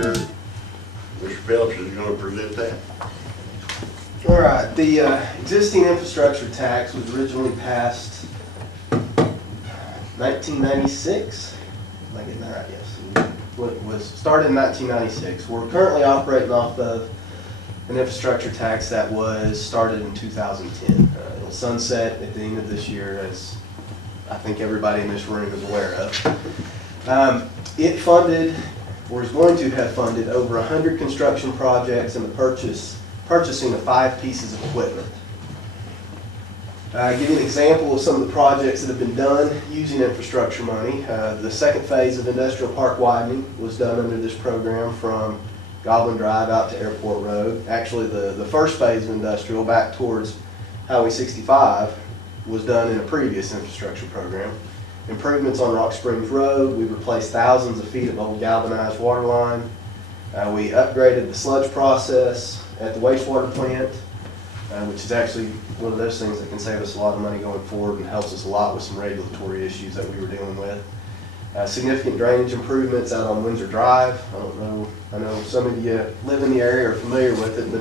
sure Mr. Phelps is gonna present that. All right, the existing infrastructure tax was originally passed 1996. Am I getting that right? Yes. It was started in 1996. We're currently operating off of an infrastructure tax that was started in 2010. It'll sunset at the end of this year, as I think everybody in this room is aware of. It funded, or is going to have funded, over 100 construction projects and the purchasing of 5 pieces of equipment. Give you an example of some of the projects that have been done using infrastructure money. The second phase of Industrial Park widening was done under this program from Goblin Drive out to Airport Road. Actually, the first phase of industrial back towards Highway 65 was done in a previous infrastructure program. Improvements on Rock Springs Road, we replaced thousands of feet of old galvanized water line. We upgraded the sludge process at the wastewater plant, which is actually one of those things that can save us a lot of money going forward and helps us a lot with some regulatory issues that we were dealing with. Significant drainage improvements out on Windsor Drive. I know some of you live in the area or are familiar with it, but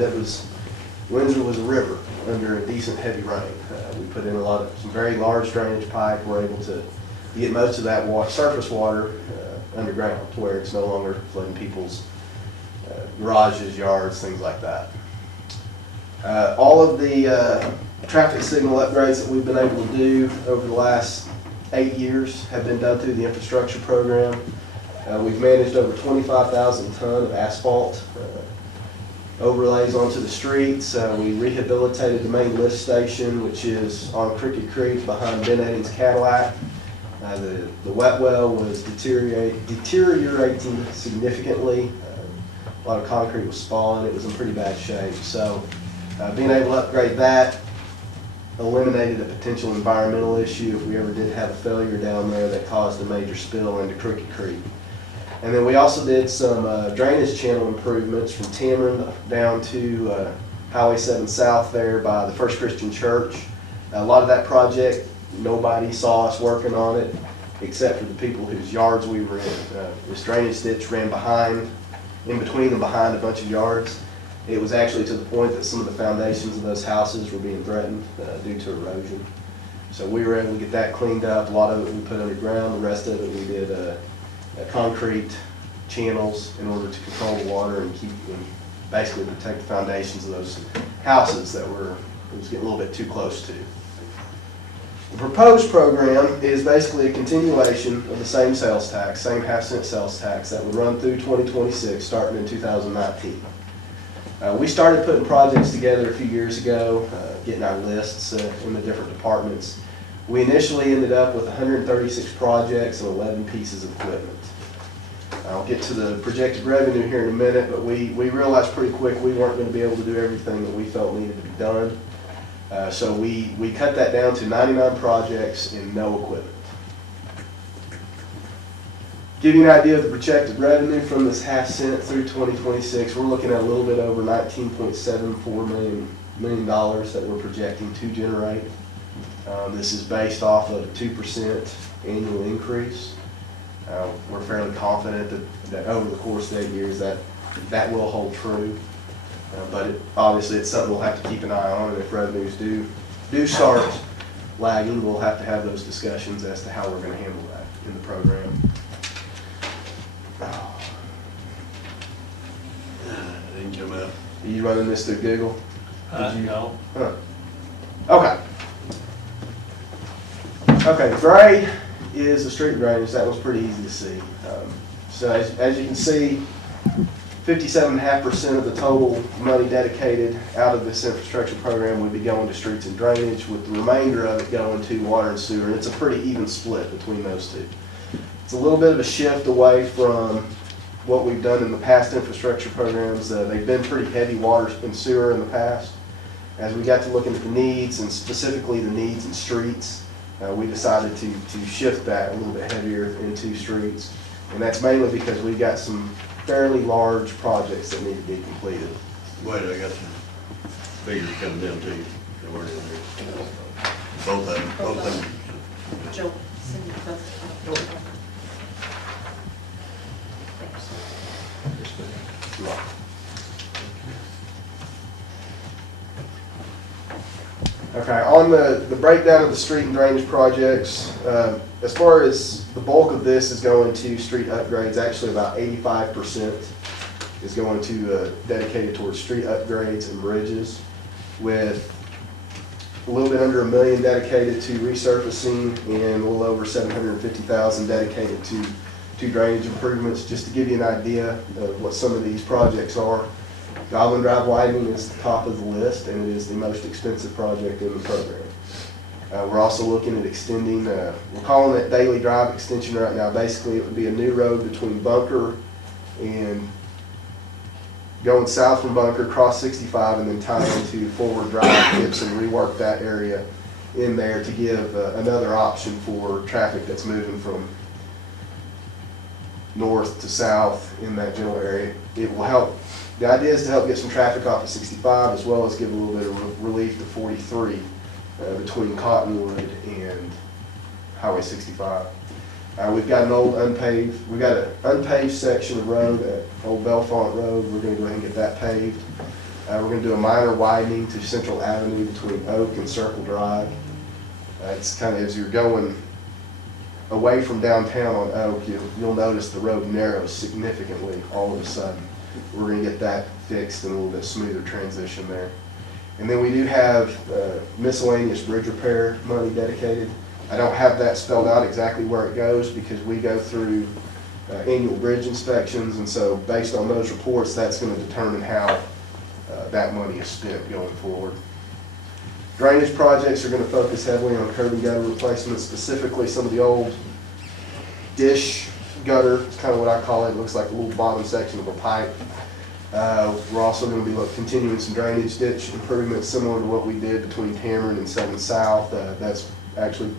Windsor was a river under a decent heavy rain. We put in some very large drainage pipe. We're able to get most of that surface water underground to where it's no longer flooding people's garages, yards, things like that. All of the traffic signal upgrades that we've been able to do over the last 8 years have been done through the infrastructure program. We've managed over 25,000 ton of asphalt overlays onto the streets. We rehabilitated the main lift station, which is on Crooked Creek behind Ben Eddings Cadillac. The wet well was deteriorating significantly. A lot of concrete was falling. It was in pretty bad shape. So being able to upgrade that eliminated a potential environmental issue if we ever did have a failure down there that caused a major spill into Crooked Creek. And then we also did some drainage channel improvements from Tamron down to Highway 7 South there by the First Christian Church. A lot of that project, nobody saw us working on it except for the people whose yards we were in. This drainage ditch ran in between and behind a bunch of yards. It was actually to the point that some of the foundations of those houses were being threatened due to erosion. So we were able to get that cleaned up. A lot of it we put underground. The rest of it we did concrete channels in order to control the water and basically protect the foundations of those houses that it was getting a little bit too close to. The proposed program is basically a continuation of the same sales tax, same half-cent sales tax that would run through 2026, starting in 2019. We started putting projects together a few years ago, getting our lists in the different departments. We initially ended up with 136 projects and 11 pieces of equipment. I'll get to the projected revenue here in a minute, but we realized pretty quick we weren't going to be able to do everything that we felt needed to be done. So we cut that down to 99 projects and no equipment. Give you an idea of the projected revenue from this half cent through 2026, we're looking at a little bit over $19.74 million that we're projecting to generate. This is based off of a 2% annual increase. We're fairly confident that over the course of 8 years that will hold true. But obviously it's something we'll have to keep an eye on, and if revenues do start lagging, we'll have to have those discussions as to how we're going to handle that in the program. Didn't come up. Are you running this through Google? No. Huh. Okay. Okay, gray is the street drainage. That was pretty easy to see. So as you can see, 57.5% of the total money dedicated out of this infrastructure program would be going to streets and drainage, with the remainder of it going to water and sewer. And it's a pretty even split between those two. It's a little bit of a shift away from what we've done in the past infrastructure programs. They've been pretty heavy water and sewer in the past. As we got to looking at the needs, and specifically the needs in streets, we decided to shift that a little bit heavier into streets. And that's mainly because we've got some fairly large projects that need to be completed. Wait, I got some figures coming down to you. Don't worry about it. Both of them. Joe, send you both. Okay, on the breakdown of the street and drainage projects, as far as the bulk of this is going to street upgrades, actually about 85% is going to dedicated towards street upgrades and bridges, with a little bit under $1 million dedicated to resurfacing and a little over $750,000 dedicated to drainage improvements. Just to give you an idea of what some of these projects are, Goblin Drive widening is the top of the list, and it is the most expensive project in the program. We're also looking at extending, we're calling it Daily Drive Extension right now. Basically, it would be a new road between Bunker and going south from Bunker, cross 65, and then tie into Forward Drive, Gibson, rework that area in there to give another option for traffic that's moving from north to south in that general area. It will help. The idea is to help get some traffic off of 65 as well as give a little bit of relief to 43 between Cottonwood and Highway 65. We've got an unpaved section of road at Old Belfont Road. We're going to go ahead and get that paved. We're going to do a minor widening to Central Avenue between Oak and Circle Drive. It's kind of as you're going away from downtown on Oak, you'll notice the road narrows significantly all of a sudden. We're going to get that fixed and a little bit smoother transition there. And then we do have miscellaneous bridge repair money dedicated. I don't have that spelled out exactly where it goes because we go through annual bridge inspections, and so based on those reports, that's going to determine how that money is spent going forward. Drainage projects are going to focus heavily on curb and gutter replacement, specifically some of the old dish gutter. It's kind of what I call it. It looks like a little bottom section of a pipe. We're also going to be continuing some drainage ditch improvements similar to what we did between Cameron and 7 South. That's actually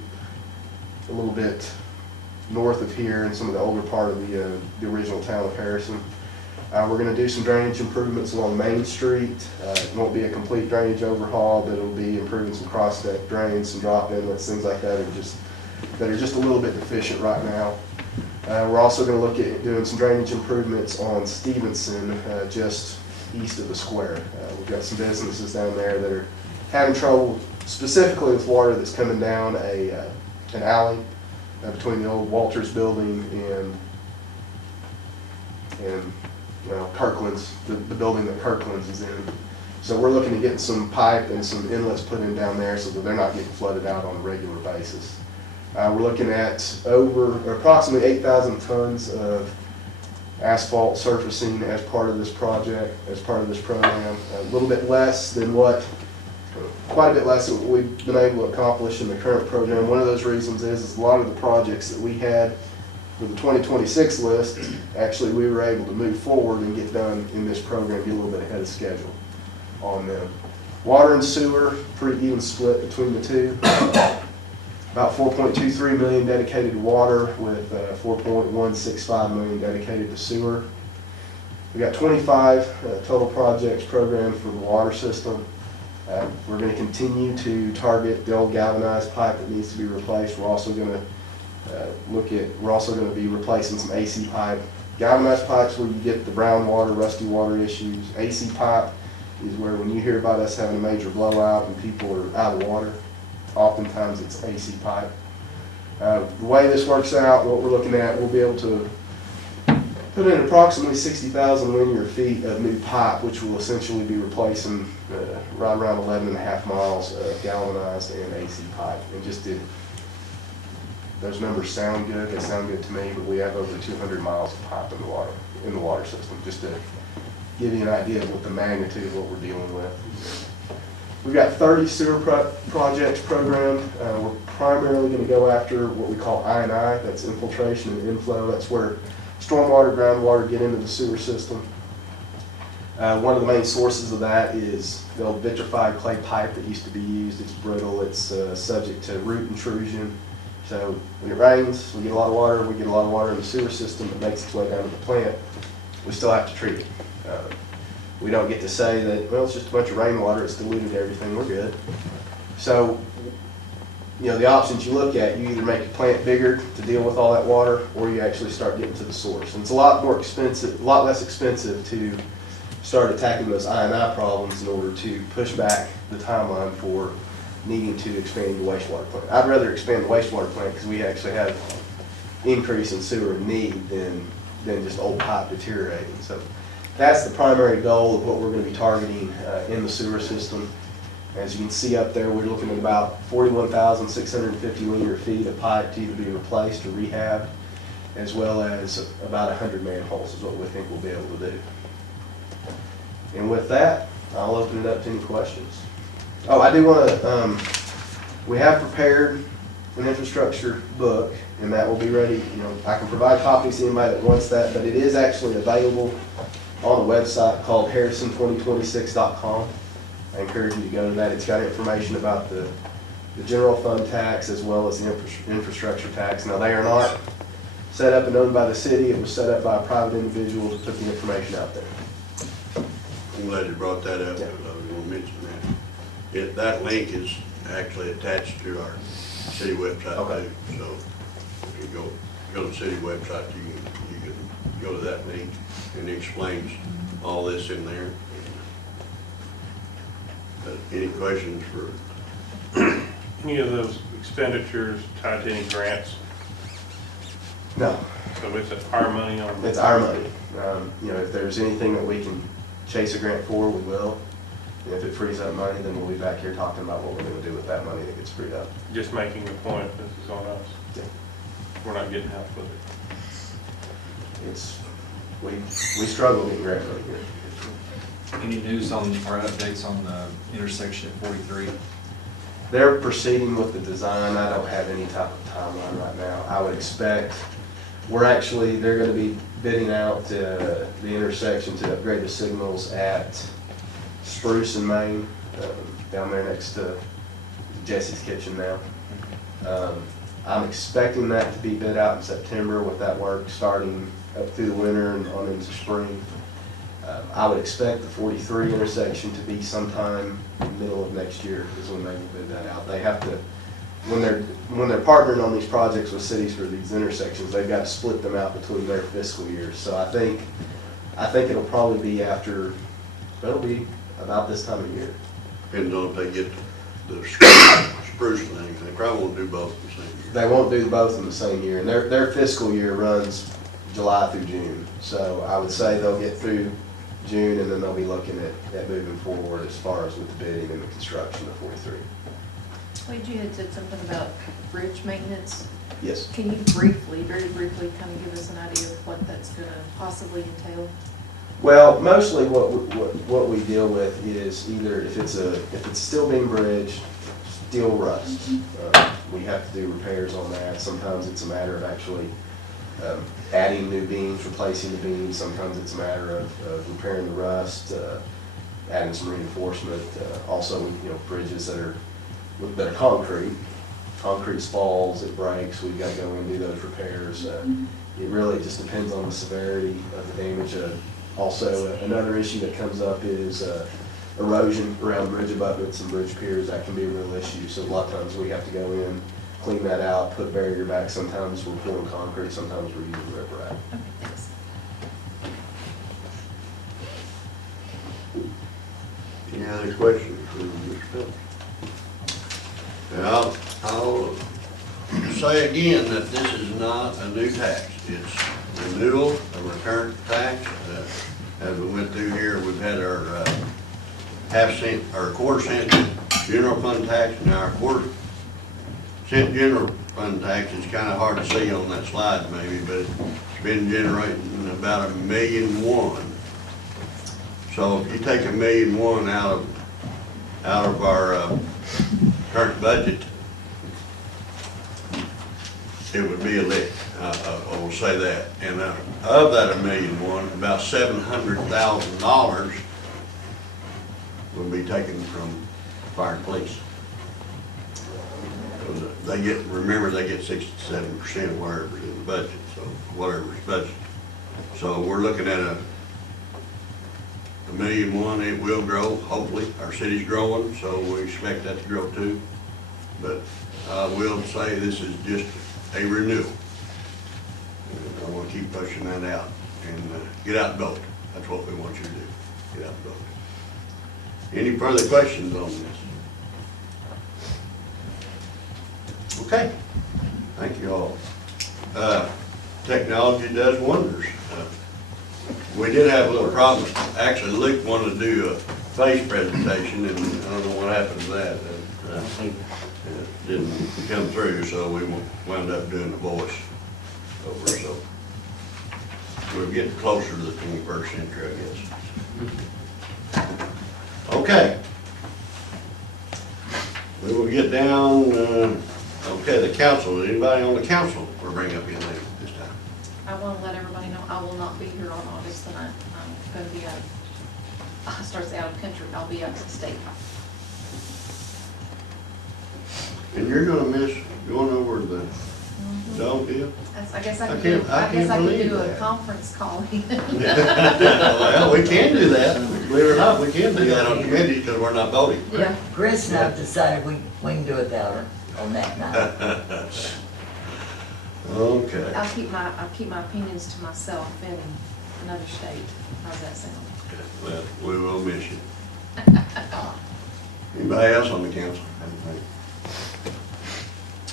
a little bit north of here in some of the older part of the original town of Harrison. We're going to do some drainage improvements along Main Street. It won't be a complete drainage overhaul, but it'll be improving some cross-deck drains, some drop inlets, things like that that are just a little bit deficient right now. We're also going to look at doing some drainage improvements on Stevenson, just east of the square. We've got some businesses down there that are having trouble, specifically with water that's coming down an alley between the old Walters building and Kirkland's, the building that Kirkland's is in. So we're looking at getting some pipe and some inlets put in down there so that they're not getting flooded out on a regular basis. We're looking at approximately 8,000 tons of asphalt surfacing as part of this project, as part of this program. A little bit less than quite a bit less than what we've been able to accomplish in the current program. One of those reasons is a lot of the projects that we had for the 2026 list, actually we were able to move forward and get done in this program, get a little bit ahead of schedule on them. Water and sewer, pretty even split between the two. About $4.23 million dedicated to water with $4.165 million dedicated to sewer. We got 25 total projects programmed for the water system. We're going to continue to target the old galvanized pipe that needs to be replaced. We're also going to be replacing some AC pipe. Galvanized pipes where you get the brown water, rusty water issues. AC pipe is where when you hear about us having a major blowout and people are out of water, oftentimes it's AC pipe. The way this works out, what we're looking at, we'll be able to put in approximately 60,000 linear feet of new pipe, which will essentially be replacing right around 11.5 miles of galvanized and AC pipe. And those numbers sound good, they sound good to me, but we have over 200 miles of pipe in the water system, just to give you an idea of what the magnitude of what we're dealing with. We've got 30 sewer projects programmed. We're primarily going to go after what we call I&I, that's infiltration and inflow. That's where stormwater, groundwater get into the sewer system. One of the main sources of that is the old vitrified clay pipe that used to be used. It's brittle, it's subject to root intrusion. So when it rains, we get a lot of water, in the sewer system that makes its way down to the plant. We still have to treat it. We don't get to say that, well, it's just a bunch of rainwater, it's diluted everything, we're good. So, the options you look at, you either make your plant bigger to deal with all that water, or you actually start getting to the source. And it's a lot less expensive to start attacking those I&I problems in order to push back the timeline for needing to expand the wastewater plant. I'd rather expand the wastewater plant because we actually have increase in sewer need than just old pipe deteriorating. So that's the primary goal of what we're going to be targeting in the sewer system. As you can see up there, we're looking at about 41,650 linear feet of pipe to either be replaced or rehabbed, as well as about 100 manholes is what we think we'll be able to do. And with that, I'll open it up to any questions. Oh, I do want to, we have prepared an infrastructure book, and that will be ready. You know, I can provide copies to anybody that wants that, but it is actually available on a website called harrison2026.com. I encourage you to go to that. It's got information about the general fund tax as well as the infrastructure tax. Now, they are not set up and owned by the city. It was set up by a private individual to put the information out there. I'm glad you brought that up, Yeah. because I was gonna mention that. That link is actually attached to our city website Okay. too. So if you go to the city website, you can go to that link, and it explains all this in there. Any questions for? Any of those expenditures tied to any grants? No, So it's our money on? it's our money. You know, if there's anything that we can chase a grant for, we will. And if it frees up money, then we'll be back here talking about what we're going to do with that money that gets freed up. Just making the point, this is on us. Yeah. We're not getting help with it. It's, we struggle getting grant money here. Any news on, or updates on the intersection at 43? They're proceeding with the design. I don't have any type of timeline right now. I would expect, they're going to be bidding out the intersection to upgrade the signals at Spruce and Main, down there next to Jesse's Kitchen now. I'm expecting that to be bid out in September with that work starting up through the winter and on into spring. I would expect the 43 intersection to be sometime middle of next year is when they will bid that out. They have to, when they're partnering on these projects with cities for these intersections, they've got to split them out between their fiscal years. So I think it'll probably be it'll be about this time of year. Depends on if they get the spruce thing. They probably won't do both at the same year. They won't do both in the same year, and their fiscal year runs July through June. So I would say they'll get through June, and then they'll be looking at moving forward as far as with the bidding and the construction of 43. Wade, you had said something about bridge maintenance. Yes. Can you very briefly, kind of give us an idea of what that's going to possibly entail? Well, mostly what we deal with is either if it's still being bridged, steel rust. We have to do repairs on that. Sometimes it's a matter of actually adding new beams, replacing the beams. Sometimes it's a matter of repairing the rust, adding some reinforcement. Also, bridges that are concrete spalls, it breaks. We've got to go in and do those repairs. It really just depends on the severity of the damage. Also, another issue that comes up is erosion around bridge abutments and bridge piers. That can be a real issue. So a lot of times we have to go in, clean that out, put barrier back. Sometimes we're pouring concrete, sometimes we're using riprap. Okay, thanks. Any other questions for Mr. Phillips? Well, I'll say again that this is not a new tax. It's renewal of a current tax. As we went through here, we've had our half-cent or quarter-cent general fund tax. Now, our quarter-cent general fund tax is kind of hard to see on that slide maybe, but it's been generating about $1.1 million. So if you take $1.1 million out of our current budget, it would be a lick. I will say that. And of that $1.1 million, about $700,000 will be taken from fire and police. They get 67% of whatever's in the budget, so whatever's budget. So we're looking at $1.1 million. It will grow, hopefully. Our city's growing, so we expect that to grow too. But I will say this is just a renewal. And I want to keep pushing that out and get out and vote. That's what we want you to do. Get out and vote. Any further questions on this? Okay, thank you all. Technology does wonders. We did have a little problem. Actually, Luke wanted to do a face presentation, and I don't know what happened to that. It didn't come through, so we wound up doing the voice over, so we're getting closer to the 21st century, I guess. Okay. We will get down, okay, the council. Anybody on the council will bring up anything this time? I want to let everybody know, I will not be here on August the 9th. I'm going to be out, I start to say out of country, I'll be out of state. And you're gonna miss going over the dog deal? I guess I I could can't- do, I I guess can't I could believe do a that. conference call. Well, we can do that. Believe it or not, we can do that on committee because we're not voting. Yeah. Chris and I've decided we can do it without her on that night. Okay. I'll keep my opinions to myself in another state. How's that sound? Well, we will miss you. Anybody else on the council? Anything?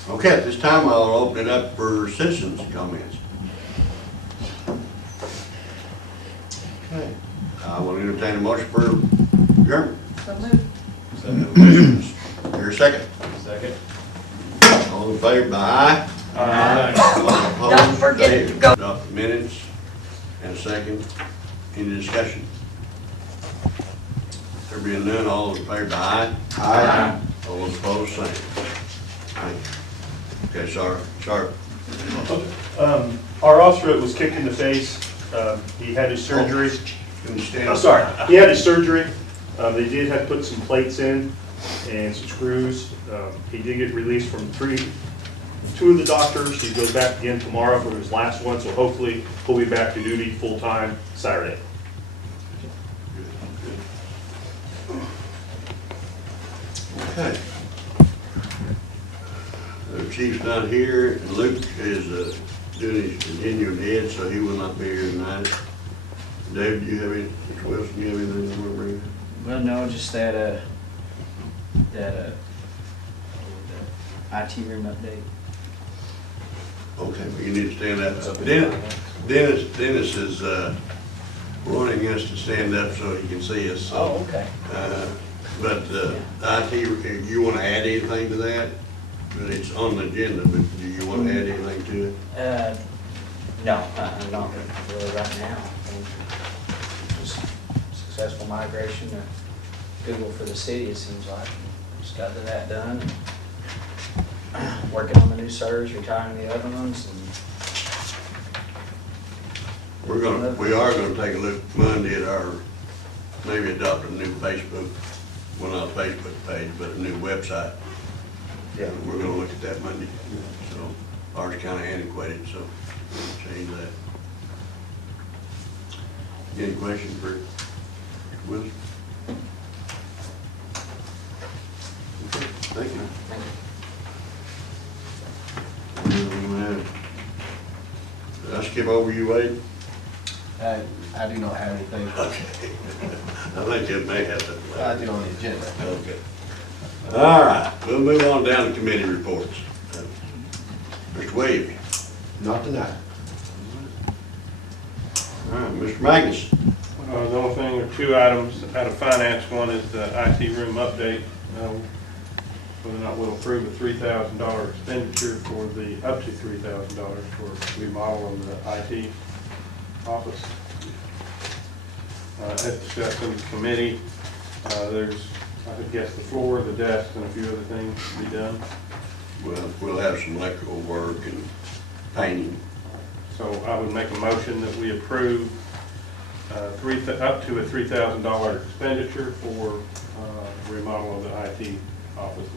Okay, at this time, I'll open it up for citizens' comments. Okay, I will entertain a motion for adjournment. So move. Your second. Second. All in favor, by aye? All opposed? Don't forget to go. Adopt the minutes and a second. Any discussion? There being none, all in favor, by aye? Aye. All opposed, same. Thank you. Okay, sorry. Our officer was kicked in the face. He had his surgery. Can you stand? I'm sorry, he had his surgery. They did have to put some plates in and some screws. He did get released from two of the doctors. He goes back again tomorrow for his last one, so hopefully he'll be back to duty full-time Saturday. Okay. The chief's not here, and Luke is doing his continuing ed, so he will not be here tonight. Dave, do you have any, Mr. Wilson, do you have anything you want to bring up? Well, no, just that IT room update. Okay, well, you need to stand up. Dennis is wanting us to stand up so he can see us, so. Oh, okay. But IT, you want to add anything to that? But it's on the agenda, but do you want to add anything to it? No, I'm not really right now. Just successful migration to Google for the city, it seems like. Just got that done. Working on the new servers, retiring the other ones, and We are gonna take a look Monday at our, maybe adopt a new Facebook, well, not a Facebook page, but a new website. Yeah. We're gonna look at that Monday, so ours kinda antiquated, so we'll change that. Any questions for Wilson? Okay, thank you. thank you. Did I skip over you, Wade? I do not have anything. Okay. I think it may have to. I do on the agenda. Okay. All right, we'll move on down to committee reports. Mr. Williams. Not tonight. All right, Mr. Magnus. The only thing, or two items out of finance, one is the IT room update. Whether or not we'll approve a $3,000 expenditure for up to $3,000 for remodeling the IT office. As discussed in the committee, there's, I guess, the floor, the desk, and a few other things to be done. We'll have some electrical work and painting. So I would make a motion that we approve up to a $3,000 expenditure for remodel of the IT offices.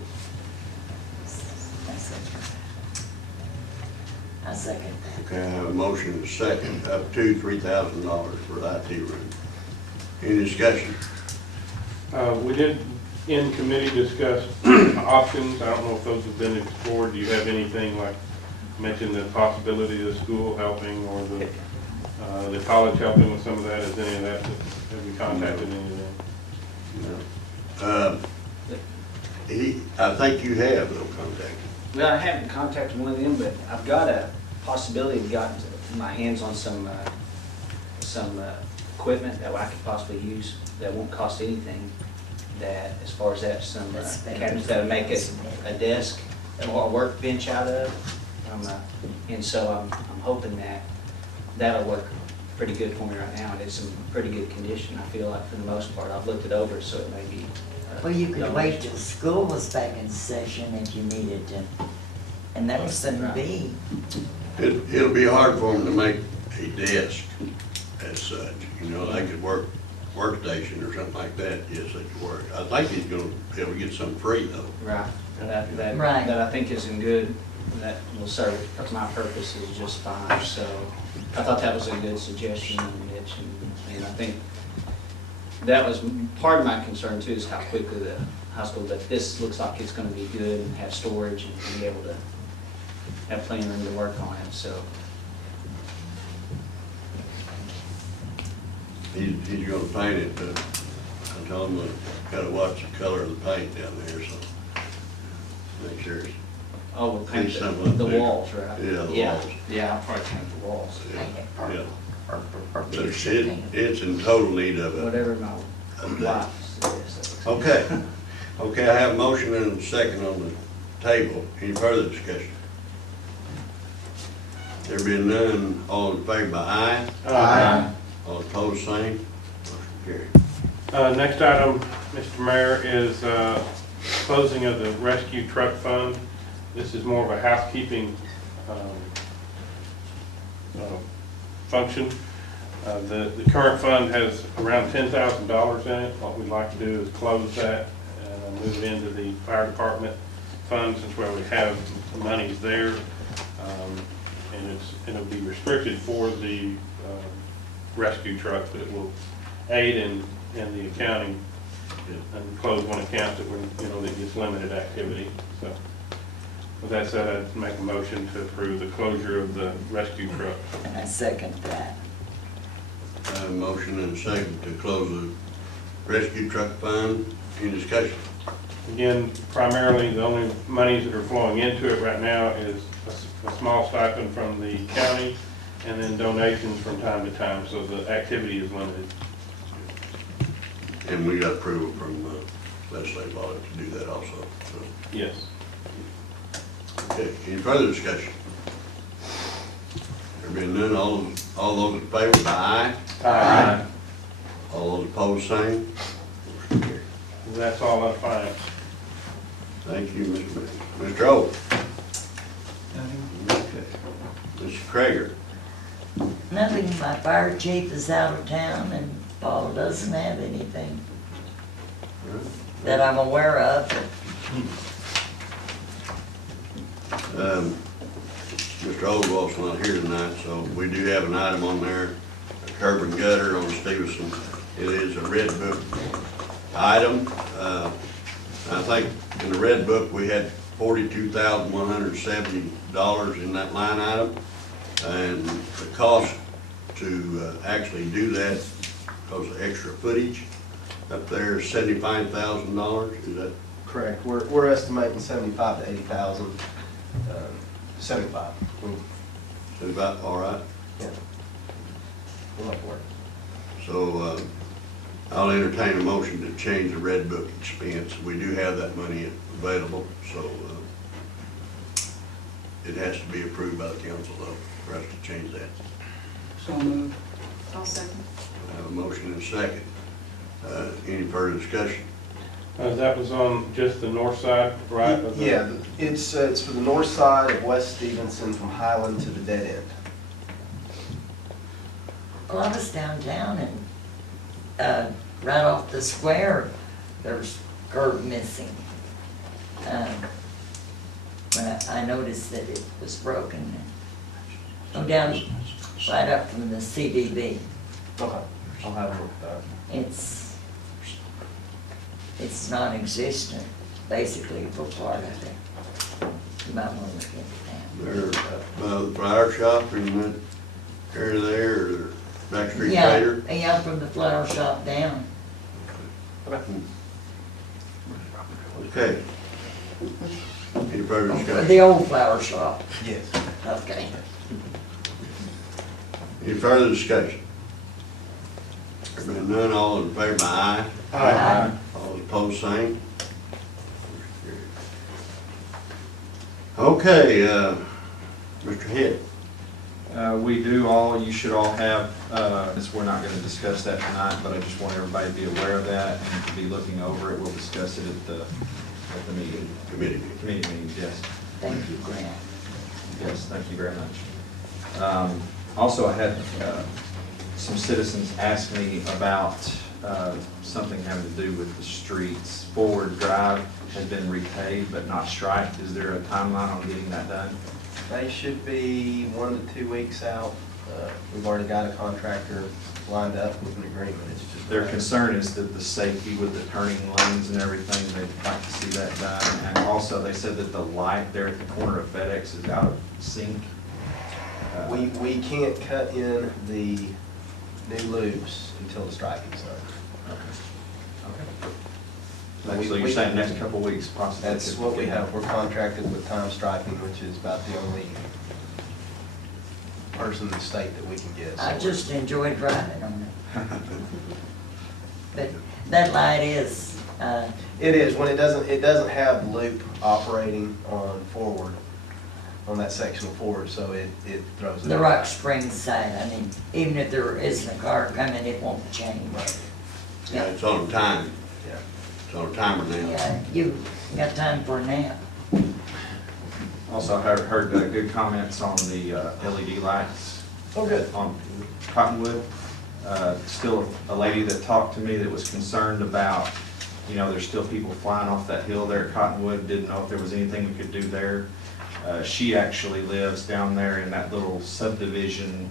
I second that. Okay, I have a motion and a second, up to $3,000 for the IT room. Any discussion? We did, in committee, discuss options. I don't know if those have been explored. Do you have anything, like, mention the possibility of the school helping or the college helping with some of that? Is any of that, have we contacted any of them? No. I think you have, though, contacted. Well, I haven't contacted one of them, but I've got a possibility of getting my hands on some equipment that I could possibly use that won't cost anything. That, as far as that, some That's better. cabinets that'll make it a desk or a workbench out of. And so I'm hoping that that'll work pretty good for me right now. And it's in pretty good condition, I feel like, for the most part. I've looked it over, so it may be. Well, you could wait till school was back in session if you needed to, and that'll soon be. It'll be hard for them to make a desk as such, you know, they could workstation or something like that, yes, they could work. I think he's gonna be able to get some free though. Right. That Right. I think is in good, that will serve my purposes just fine. So I thought that was a good suggestion, Mitch, and I think that was part of my concern too, is how quickly the high school, but this looks like it's gonna be good and have storage and be able to have plenty of room to work on it, so. He's gonna paint it, but I told him to gotta watch the color of the paint down there, so make sure it's, Oh, we'll paint There's something up the there. walls, right? Yeah, the Yeah, walls. yeah, I'll probably paint the walls. yeah. But Or it's in total need of it. Whatever my Okay. wife says. Okay, okay, I have a motion and a second on the table. Any further discussion? There being none, all in favor by aye? Aye. All opposed, same. Motion carried. Next item, Mr. Mayor, is closing of the rescue truck fund. This is more of a housekeeping function. The current fund has around $10,000 in it. What we'd like to do is close that and move it into the fire department fund, since we already have the monies there. And it'll be restricted for the rescue truck, but it will aid in the accounting and close one account that that gets limited activity. So with that said, I'd make a motion to approve the closure of the rescue truck. And I second that. I have a motion and a second to close the rescue truck fund. Any discussion? Again, primarily, the only monies that are flowing into it right now is a small stipend from the county and then donations from time to time, so the activity is limited. And we got approval from legislative body to do that also. So, Yes. okay, any further discussion? There being none, all those in favor by aye? Aye. All those opposed, same. Motion carried. That's all on finance. Thank you, Mr. Mayor. Mr. O. Okay. Mr. Krager. Nothing, my fire chief is out of town and Paul doesn't have anything that I'm aware of. Mr. Oldwell's not here tonight, so we do have an item on there, a curb and gutter on Stevenson. It is a red book item. I think in the red book, we had $42,170 in that line item. And the cost to actually do that, because of extra footage, up there is $75,000, is that? Correct. We're estimating 75 to 80,000. 75. Is about all right? Yeah. We'll make it work. So, I'll entertain a motion to change the red book expense. We do have that money available, so, it has to be approved by the council though, for us to change that. So moved. I'll second. I have a motion and a second. Any further discussion? That was on just the north side, right? of the- Yeah, it's for the north side of West Stevenson from Highland to the dead end. Well, I was downtown and, right off the square, there's curb missing. But I noticed that it was broken. Oh, down, right up from the CDB. Okay. I'll have a look at that. It's non-existent, basically, for part of it. You might want to look into that. There, the flower shop in that area there, or Backstreet Yeah, Trader? yeah, from the flower shop down. Okay. Any further discussion? The old flower shop, Yes. okay. Any further discussion? There being none, all in favor, by aye. Aye. All opposed, same. Okay, Mr. Head. We do all, you should all have, since we're not gonna discuss that tonight, but I just want everybody to be aware of that and to be looking over it. We'll discuss it at the meeting, Committee. committee meetings, yes. Thank you, Grant. Yes, thank you very much. Also, I had some citizens ask me about something having to do with the streets. Forward Drive has been repaved but not striped. Is there a timeline on getting that done? They should be 1 to 2 weeks out. We've already got a contractor lined up with an agreement. It's just. Their concern is that the safety with the turning lanes and everything, they'd like to see that done. And also, they said that the light there at the corner of FedEx is out of sync. We can't cut in the new loops until the striping's done. Okay. So you're saying next couple of weeks possibly? That's what we have. We're contracted with Time Striping, which is about the only person in the state that we can get. So I just enjoy driving on it. But that light is, It is, when it doesn't have the loop operating on forward, on that section of forward, so it throws it. the out. Rock Springs side, I mean, even if there isn't a car coming, it won't change. Yeah, it's on time. Yeah. It's on a timer now. Yeah, you got time for a nap. Also, I heard good comments on the LED lights. Oh, good. On Cottonwood. Still a lady that talked to me that was concerned about, there's still people flying off that hill there at Cottonwood, didn't know if there was anything we could do there. She actually lives down there in that little subdivision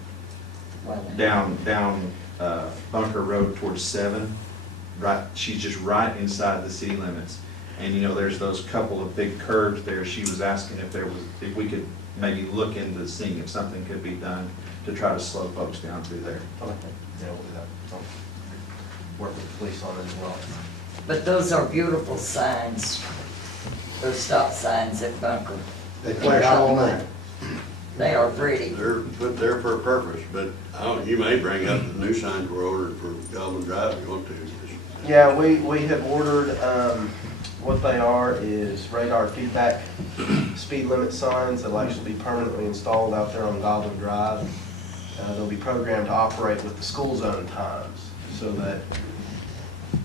Well, down Bunker Road towards 7. Right, she's just right inside the city limits. And there's those couple of big curves there. She was asking if we could maybe look into seeing if something could be done to try to slow folks down through there. Okay. Yeah, we'll do that. I'll work with the police on it as well. But those are beautiful signs, those stop signs at Bunker. They flash all night. They are pretty. They're put there for a purpose, but you may bring up the new signs we're ordering for Goblin Drive if you want to. Yeah, we have ordered, what they are is radar feedback speed limit signs that'll actually be permanently installed out there on Goblin Drive. They'll be programmed to operate with the school zone times, so that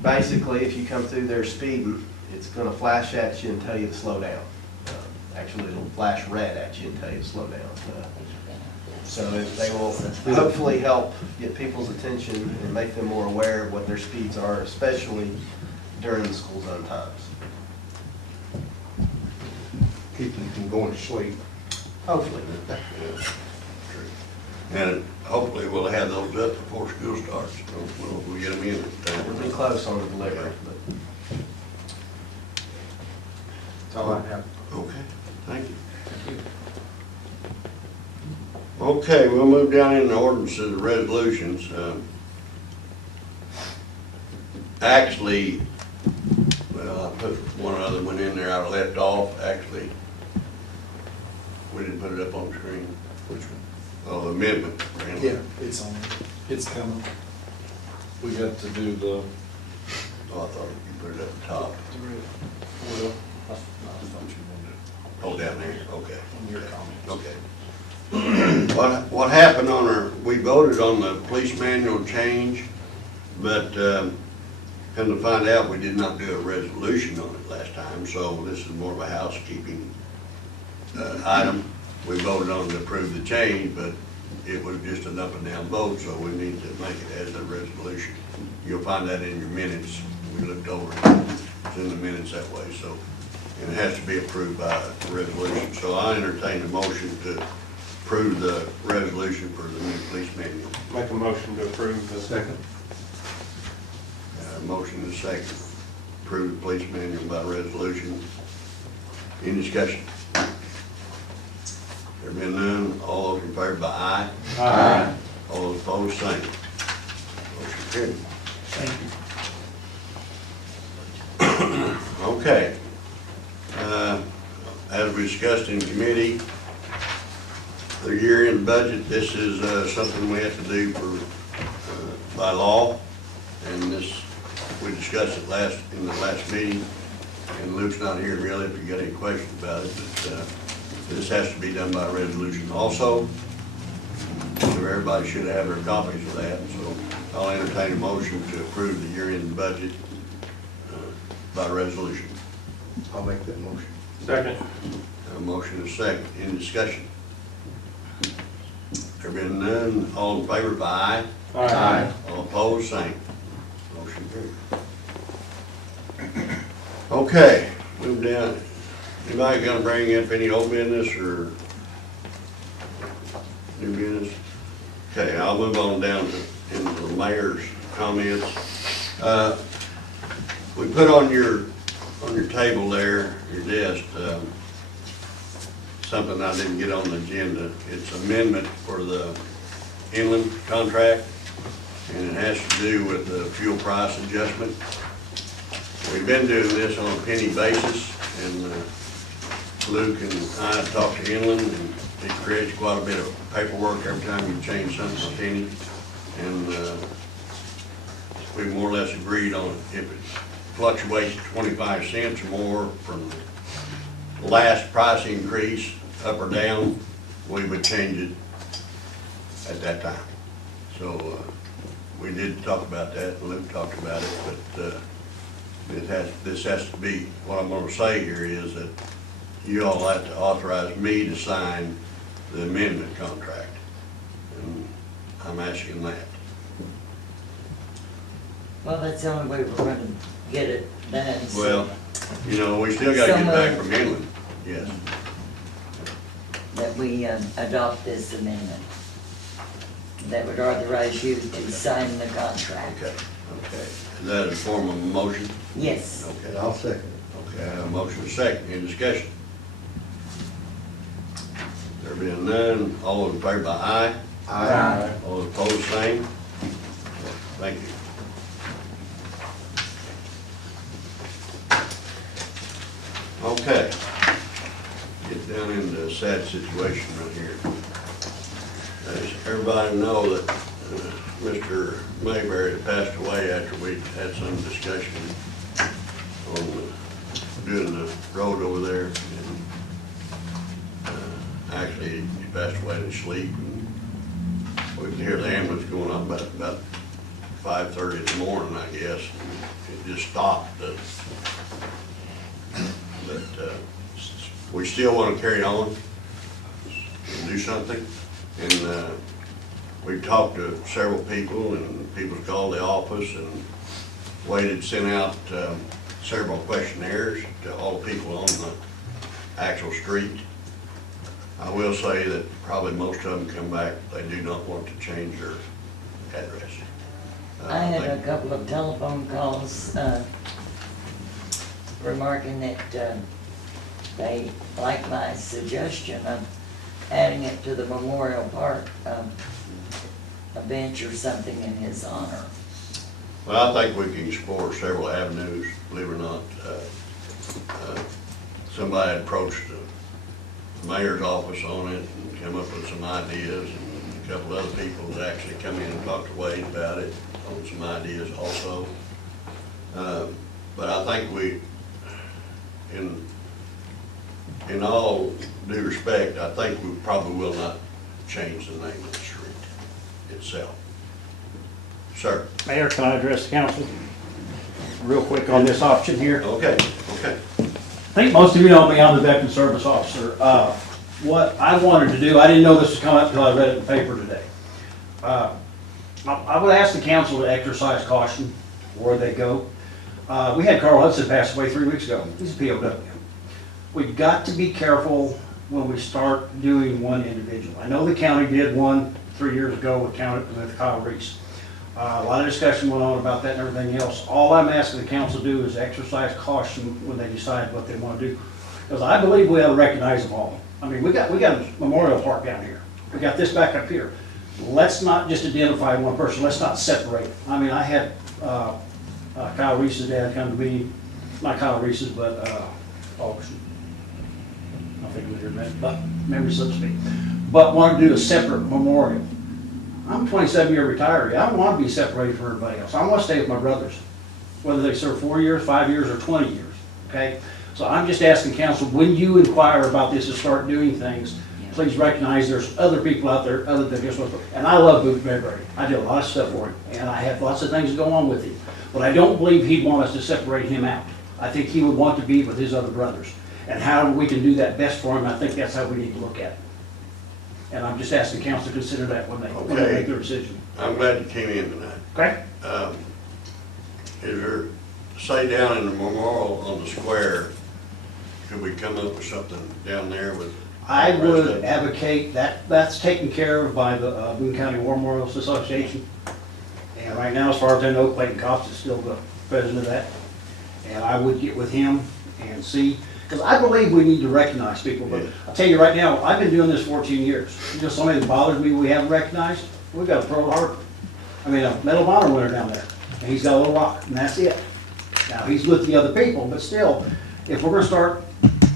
basically if you come through there speeding, it's gonna flash at you and tell you to slow down. Actually, it'll flash red at you and tell you to slow down. So they will hopefully help get people's attention and make them more aware of what their speeds are, especially during the school zone times. Keep them from going to sleep. Hopefully. And hopefully we'll have those up before school starts. We'll get them in. We'll be close on the delivery, but That's all I have. Okay, thank you. Okay, we'll move down in the ordinances and resolutions. Actually, well, I put one other one in there I left off. Actually, we didn't put it up on the screen. Which one? Oh, the amendment. Yeah, it's on, it's coming. We got to do the, Oh, I thought you put it up top. well, I thought you wanted Oh, down there, okay. it on your comments. Okay. What happened we voted on the police manual change, but come to find out, we did not do a resolution on it last time, so this is more of a housekeeping item. We voted on to approve the change, but it was just an up and down vote, so we need to make it as a resolution. You'll find that in your minutes. We looked over it. It's in the minutes that way, so, and it has to be approved by a resolution. So I entertain a motion to approve the resolution for the new police manual. Make a motion to approve the. Second. Motion and a second. Approve the police manual by resolution. Any discussion? There being none, all those in favor by aye. Aye. All those opposed, same. Motion carried. Okay. as we discussed in committee, the year-end budget, this is something we have to do by law. And this, we discussed it in the last meeting, and Luke's not here really if you got any questions about it, but this has to be done by resolution also. So everybody should have their copies of that, so I'll entertain a motion to approve the year-end budget by resolution. I'll make that motion. Second. A motion is second. Any discussion? There being none, all in favor by aye. Aye. All opposed, same. Motion carried. Okay, move down. Anybody gonna bring up any old business or new business? Okay, I'll move on down to, into the mayor's comments. We put on your table there, your desk, something I didn't get on the agenda. It's amendment for the inland contract, and it has to do with the fuel price adjustment. We've been doing this on a penny basis, and Luke and I have talked to inland, and it creates quite a bit of paperwork every time you change something a penny. And we more or less agreed on it. If it fluctuates 25 cents or more from the last price increase, up or down, we would change it at that time. So we did talk about that, and Luke talked about it, but this has to be, what I'm gonna say here is that you all have to authorize me to sign the amendment contract. And I'm asking that. Well, that's the only way we're gonna get it done. so- Well, you know, we still gotta get back from inland, yes. That we adopt this amendment. That would authorize you to sign the contract. Okay, okay. Is that in form of a motion? Yes. Okay. And I'll second it. Okay, I have a motion and a second. Any discussion? There being none, all in favor by aye. Aye. All opposed, same. Thank you. Okay. Get down into a sad situation right here. As everybody know that Mr. Mayberry had passed away after we had some discussion on doing the road over there. And actually, he passed away in his sleep. And we could hear the ambulance going on about 5:30 in the morning, I guess. It just stopped. But we still want to carry on and do something. And we've talked to several people, and people called the office, and Wade had sent out several questionnaires to all the people on the actual street. I will say that probably most of them come back, they do not want to change their address. I had a couple of telephone calls remarking that they like my suggestion of adding it to the Memorial Park, a bench or something in his honor. Well, I think we can explore several avenues, believe it or not. Somebody approached the mayor's office on it and come up with some ideas, and a couple other people that actually come in and talked to Wade about it on some ideas also. But I think we, in all due respect, I think we probably will not change the name of the street itself. Sir? Mayor, can I address the council real quick on this option here? Okay, okay. I think most of you know me, I'm the veteran service officer. What I wanted to do, I didn't know this was coming up until I read it in the paper today. I would ask the council to exercise caution where they go. We had Carl Hudson pass away 3 weeks ago. He's a POW. We've got to be careful when we start doing one individual. I know the county did one 3 years ago with Kyle Reese. A lot of discussion went on about that and everything else. All I'm asking the council to do is exercise caution when they decide what they want to do. Because I believe we ought to recognize them all. I mean, we got a Memorial Park down here. We got this back up here. Let's not just identify one person. Let's not separate. I mean, I had Kyle Reese's dad come to me, not Kyle Reese's, but I thinking here in a minute, but memory slips me. But want to do a separate memorial. I'm a 27-year retiree. I don't want to be separated from everybody else. I want to stay with my brothers, whether they serve 4 years, 5 years, or 20 years, okay? So I'm just asking council, when you inquire about this and start doing things, please recognize there's other people out there other than just one. And I love Boots Mayberry. I did a lot of stuff for him, and I have lots of things go on with him. But I don't believe he'd want us to separate him out. I think he would want to be with his other brothers. And how we can do that best for him, I think that's how we need to look at it. And I'm just asking council to consider that when they Okay. make their decision. I'm glad you came in tonight. Okay? Is there, say down in the memorial on the square, could we come up with something down there with? I would advocate that, that's taken care of by the Boone County War Memorials Association. And right now, as far as I know, Clayton Cox is still the president of that. And I would get with him and see, because I believe we need to recognize people. But I'll tell you right now, I've been doing this 14 years. You know, somebody that bothers me we haven't recognized, we've got a Pearl Harbor. I mean, a Medal of Honor winner down there. And he's got a little rock, and that's it. Now, he's with the other people, but still, if we're gonna start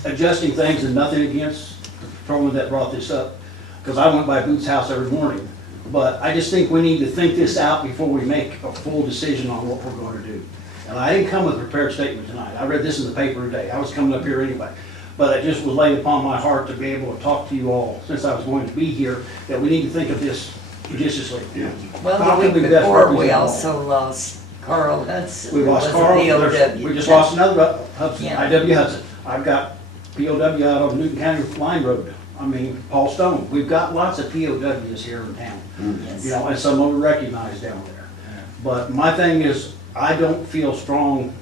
adjusting things, and nothing against the patrolman that brought this up, because I went by Boots' house every morning, but I just think we need to think this out before we make a full decision on what we're going to do. And I didn't come with a prepared statement tonight. I read this in the paper today. I was coming up here anyway. But it just was laid upon my heart to be able to talk to you all, since I was going to be here, that we need to think of this judiciously. Yeah. Well, How the can we week best before, we represent all? also lost Carl Hudson. We who lost was a Carl, POW. we just lost another Hudson, Yeah. IW Hudson. I've got POW out of Newton County Line Road. I mean, Paul Stone. We've got lots of POWs here in town. Yes. You know, and some of them are recognized down there. But my thing is, I don't feel strong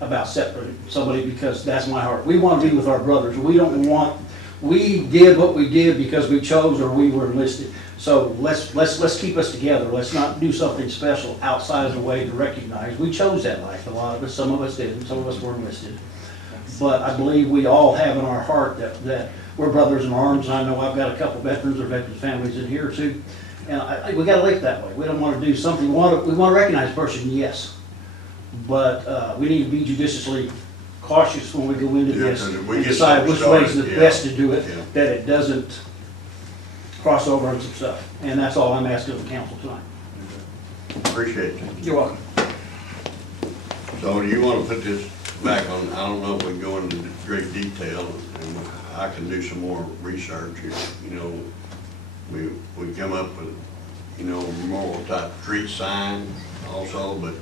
about separating somebody because that's my heart. We want to be with our brothers. We don't want, we did what we did because we chose or we were enlisted. So let's keep us together. Let's not do something special outside of the way to recognize. We chose that life, a lot of us, some of us didn't, some of us were enlisted. But I believe we all have in our heart that we're brothers in arms. And I know I've got a couple veterans or veterans families in here too. And we gotta live that way. We don't wanna do something, we wanna recognize a person, yes. But we need to be judiciously cautious when we go into Yeah, this 'cause if we and get decide which something way is the started, best to do it, yeah. that it doesn't cross over on some stuff. And that's all I'm asking of the council tonight. Appreciate you. You're welcome. So do you want to put this back on, I don't know if we can go into great detail, and I can do some more research, you know, we come up with, you know, memorial type street sign also, but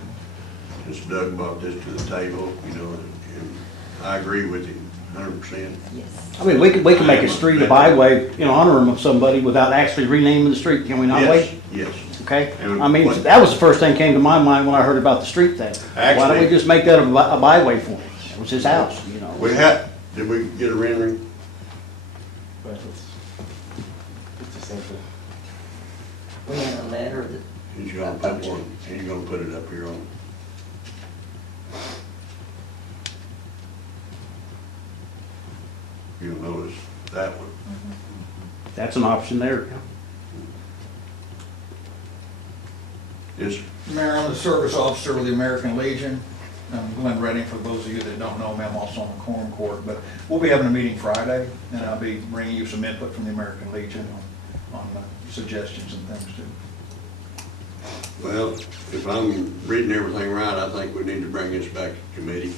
since Doug brought this to the table, you know, and I agree with him 100%. Yes. I mean, we can make a street a byway in honor of somebody without actually renaming the street, can we not, Yes, Wade? yes. Okay? And I mean, what- that was the first thing came to my mind when I heard about the street thing. Why don't we Actually- just make that a byway for him? It was his house, you know? We had, did we get a rendering? But it's a simple. We had a letter that, He's gonna put one, he's gonna put it up here on. You'll notice that one. That's an option there. Yes, Mayor, I'm the service officer with the American Legion. I'm Glenn Redding, for those of you that don't know me, I'm also on the Quorum Court. But we'll be having a meeting Friday, and I'll be bringing you some input from the American Legion on suggestions and things too. well, if I'm reading everything right, I think we need to bring this back to committee,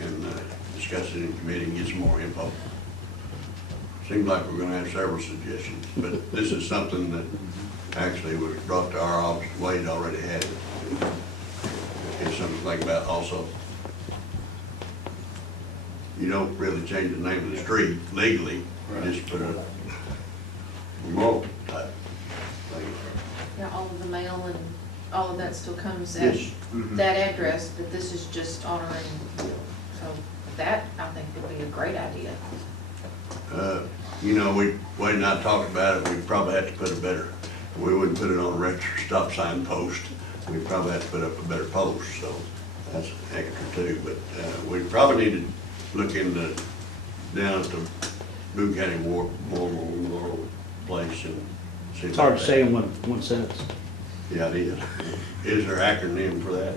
and discuss it in committee and get some more info. Seems like we're gonna have several suggestions, but this is something that actually was brought to our office, Wade already had it. It's something to think about also. You don't really change the name of the street legally, you just put a remote type thing. Yeah, all of the mail and all of that still comes at Yes. that address, but this is just honoring, so that, I think, would be a great idea. You know, Wade and I talked about it, we'd probably have to put a better, we wouldn't put it on a regular stop sign post. We'd probably have to put up a better post, so that's extra too. But we probably need to look into, down at the Boone County War Memorial Place and see. It's hard to say in one sentence. Yeah, it is. Is there acronym for that?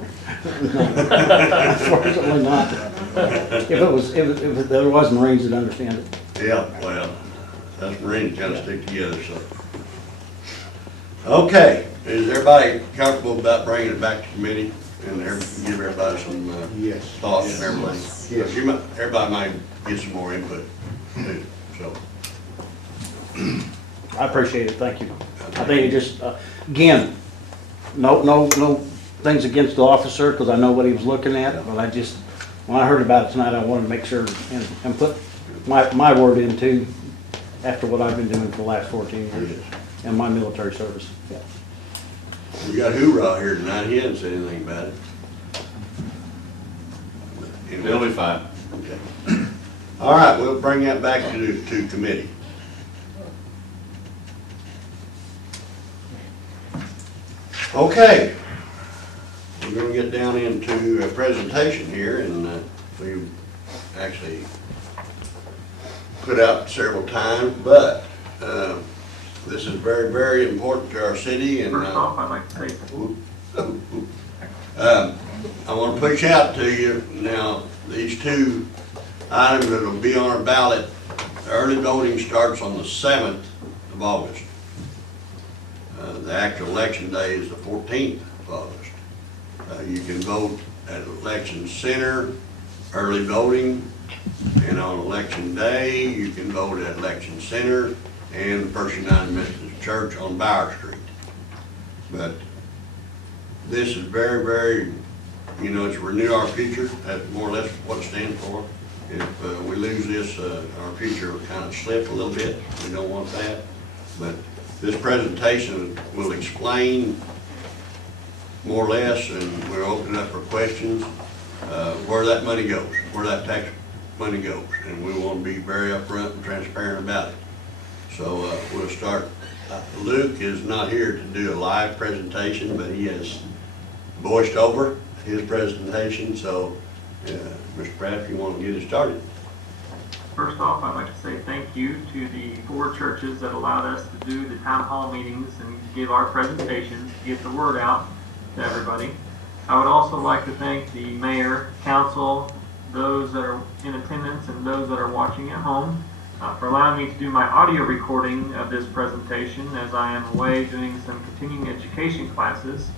Unfortunately not. If there was Marines that understand it. Yeah, well, us Marines kind of stick together, so. Okay, is everybody comfortable about bringing it back to committee and give everybody some Yes. thoughts and everything? Yes. Everybody might get some more input too, so. I appreciate it, thank you. I think it just, again, no things against the officer, because I know what he was looking at, but I just, when I heard about it tonight, I wanted to make sure and put my word in too, after what I've been doing for the last 14 years in my military service. We got Hoorah here tonight, he hasn't said anything about it. It'll be fine. Okay. All right, we'll bring that back to committee. Okay, we're gonna get down into a presentation here, and we've actually put out several times, but this is very, very important to our city, and First off, I'd like to say, I want to push out to you now, these two items that will be on our ballot. Early voting starts on the 7th of August. The actual election day is the 14th of August. You can vote at Election Center, early voting, and on election day, you can vote at Election Center and First United Methodist Church on Bower Street. But this is very, very, it's Renew Our Future. That's more or less what it stands for. If we lose this, our future will kind of slip a little bit. We don't want that. But this presentation will explain more or less, and we'll open up for questions, where that money goes, where that tax money goes. And we want to be very upfront and transparent about it. So we'll start. Luke is not here to do a live presentation, but he has voiced over his presentation. So, Mr. Pratt, if you want to get it started. first off, I'd like to say thank you to the 4 churches that allowed us to do the town hall meetings and give our presentations, get the word out to everybody. I would also like to thank the mayor, council, those that are in attendance, and those that are watching at home for allowing me to do my audio recording of this presentation, as I am away doing some continuing education classes.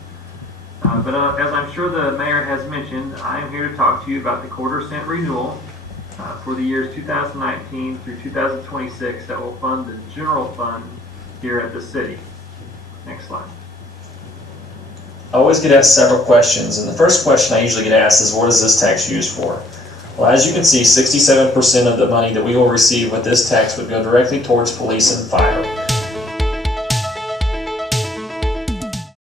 But as I'm sure the mayor has mentioned, I am here to talk to you about the quarter-cent renewal for the years 2019 through 2026 that will fund the general fund here at the city. Next slide. I always get asked several questions, and the first question I usually get asked is, what is this tax used for? Well, as you can see, 67% of the money that we will receive with this tax would go directly towards police and fire.